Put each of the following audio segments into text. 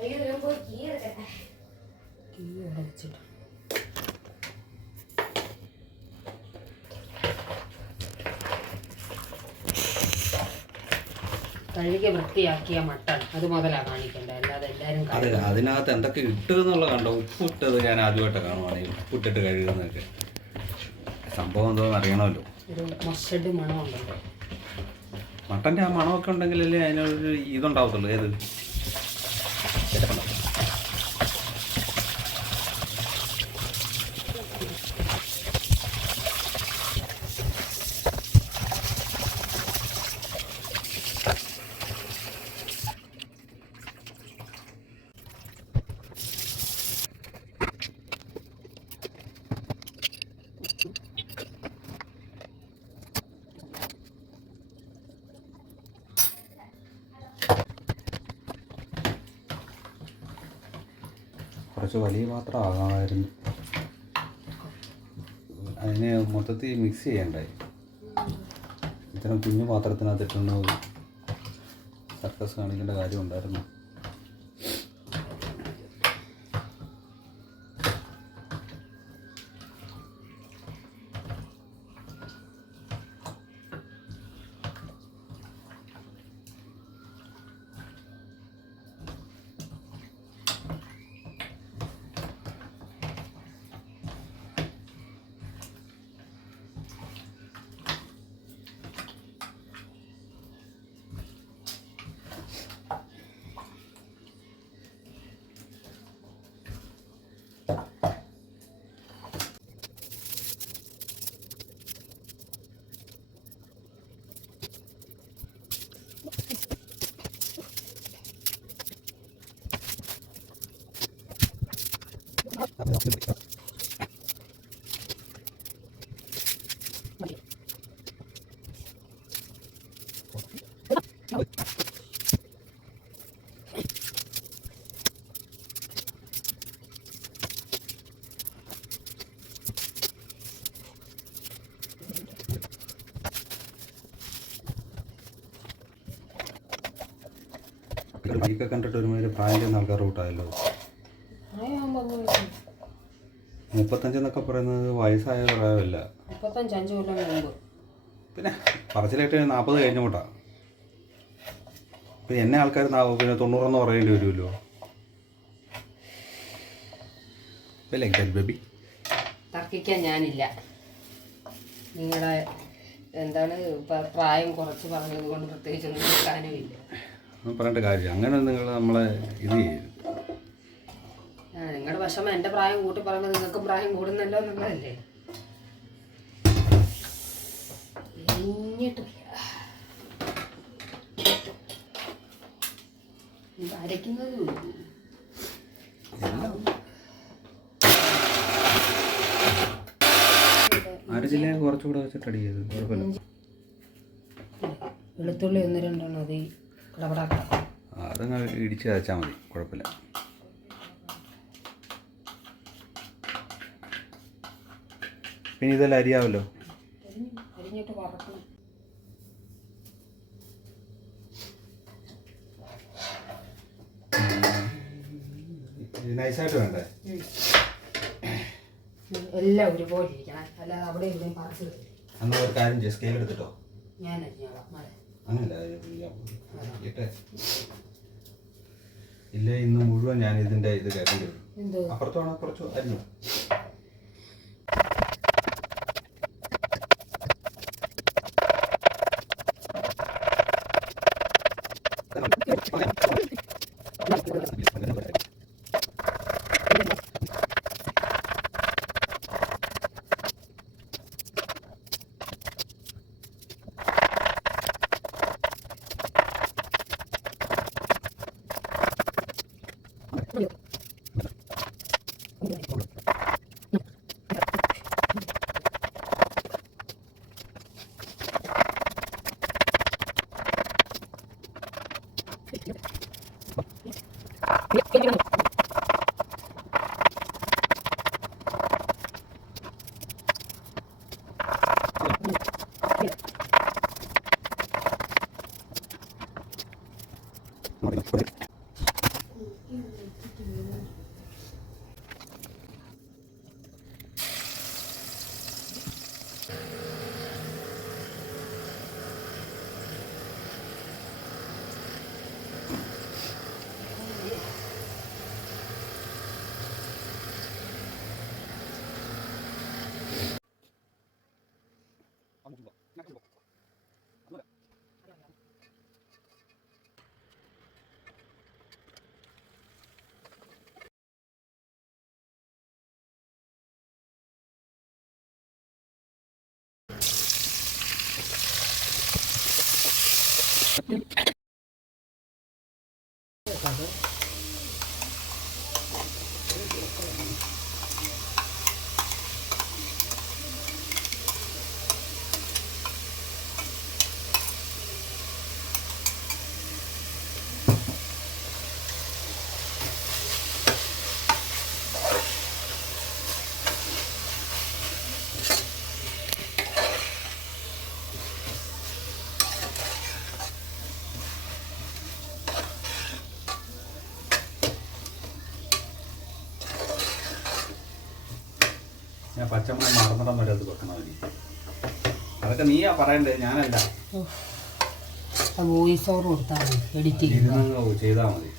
അയ്യോ ഞാൻ പോയി കീ എടുക്കട്ടെ. കീ അവിടെ വെച്ചിട്ട് കഴുകി വൃത്തിയാക്കിയ മട്ടൺ. അത് മുതലാ കാണിക്കണ്ട? അല്ലാതെ എല്ലാരും അത് അതിനകത്ത് എന്തൊക്കെ ഇട്ടു എന്നുള്ള കണ്ടോ? ഉപ്പ് ഇട്ടത് ഞാൻ ആദ്യമായിട്ട് കാണുവാണ് ഉപ്പിട്ടിട്ട് കഴുകുന്നതൊക്കെ. സംഭവം എന്തോ അറിയണമല്ലോ. ഒരു മസ്റ്റഡ് മണമുണ്ടല്ലോ. മട്ടന്റെ ആ മണമൊക്കെ ഉണ്ടെങ്കിലല്ലേ അതിനൊരു ഇതുണ്ടാവത്തുള്ളൂ. ഏത്? teléfono. കുറച്ച് വലിയ പാത്രം ആകാമായിരുന്നു. അതിന് മൊത്തത്തിൽ മിക്സ് ചെയ്യണ്ടായി ഇത്തരം കുഞ്ഞു പാത്രത്തിനകത്ത് ഇട്ടുകൊണ്ട് സർക്കസ് കാണിക്കേണ്ട കാര്യം ഉണ്ടായിരുന്നു. ബൈക്കൊക്കെ കണ്ടിട്ട് ഒരുമാതിരി പ്രായം ചെന്ന ആൾക്കാർ വരും. മുപ്പത്തഞ്ചെന്നൊക്കെ പറയുന്നത് വയസ്സായ പ്രായമല്ല. പിന്നെ പറച്ചിലായിട്ട് നാൽപ്പത് കഴിഞ്ഞ കൂട്ടാ ഇപ്പം എന്നെ ആൾക്കാർ പിന്നെ തൊണ്ണൂറെന്ന് പറയേണ്ടി വരുമല്ലോ. തർക്കിക്കാൻ ഞാനില്ല. നിങ്ങളുടെ എന്താണ് പ്രായം കുറച്ച് പറഞ്ഞത് കൊണ്ട് പ്രത്യേകിച്ചൊന്നും കേൾക്കാനും ഇല്ല. പറയേണ്ട കാര്യം അങ്ങനെ നിങ്ങൾ നമ്മളെ ഇത് ചെയ്യരുത്. നിങ്ങളുടെ വിഷമം എന്റെ പ്രായം കൂട്ടി പറയുമ്പോൾ നിങ്ങൾക്കും പ്രായം കൂടുന്നല്ലോ എന്നുള്ളതല്ലേ? ഇഞ്ഞിട്ട് വയ്യ. ഇത് അരയ്ക്കുന്നത് അരച്ചില്ലേ കുറച്ചുകൂടെ വെച്ചിട്ട് കുഴപ്പമില്ല. വെളുത്തുള്ളി ഒന്ന് രണ്ടെണ്ണം അത് ആ, അതങ്ങ് ഇടിച്ച് അരച്ചാൽ മതി കുഴപ്പമില്ല. പിന്നെ ഇതെല്ലാം അരിയാവല്ലോ? അരിഞ്ഞിട്ട് വറക്കണം. നൈസായിട്ട് വേണ്ടേ? എല്ലാം ഒരുപോലെ ഇരിക്കണം. അല്ലാതെ അവിടെ ഇവിടെയും പറിച്ചു തരും എന്നാൽ ഒരു കാര്യം സ്കെയിൽ എടുത്തിട്ടോ? ഞാൻ അരിഞ്ഞോളാം ഇട്ടെ ഇല്ല ഇന്ന് മുഴുവൻ ഞാൻ ഇതിന്റെ ഇത് കേൾക്കേണ്ടി വരും എന്തോ കുറച്ച് അരിഞ്ഞു? あの、銀は。പച്ചമുളക് മറന്നിടം വരെ അത് വെക്കണം മതി അതൊക്കെ നീയാ പറയണ്ടേ? ഞാനല്ല. വോയിസ് ഓവർ കൊടുത്താൽ മതി. എഡിറ്റ് ചെയ്താൽ മതി.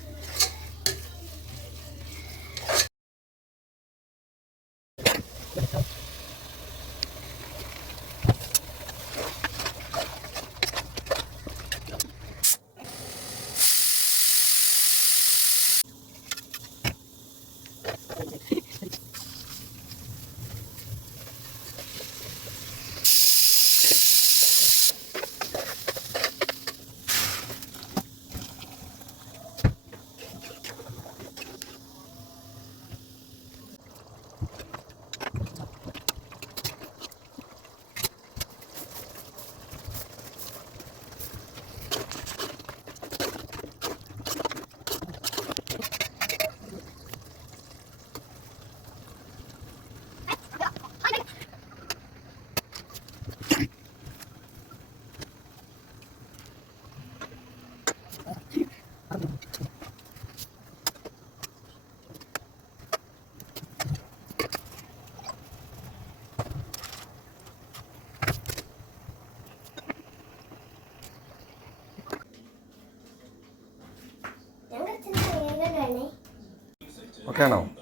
canal.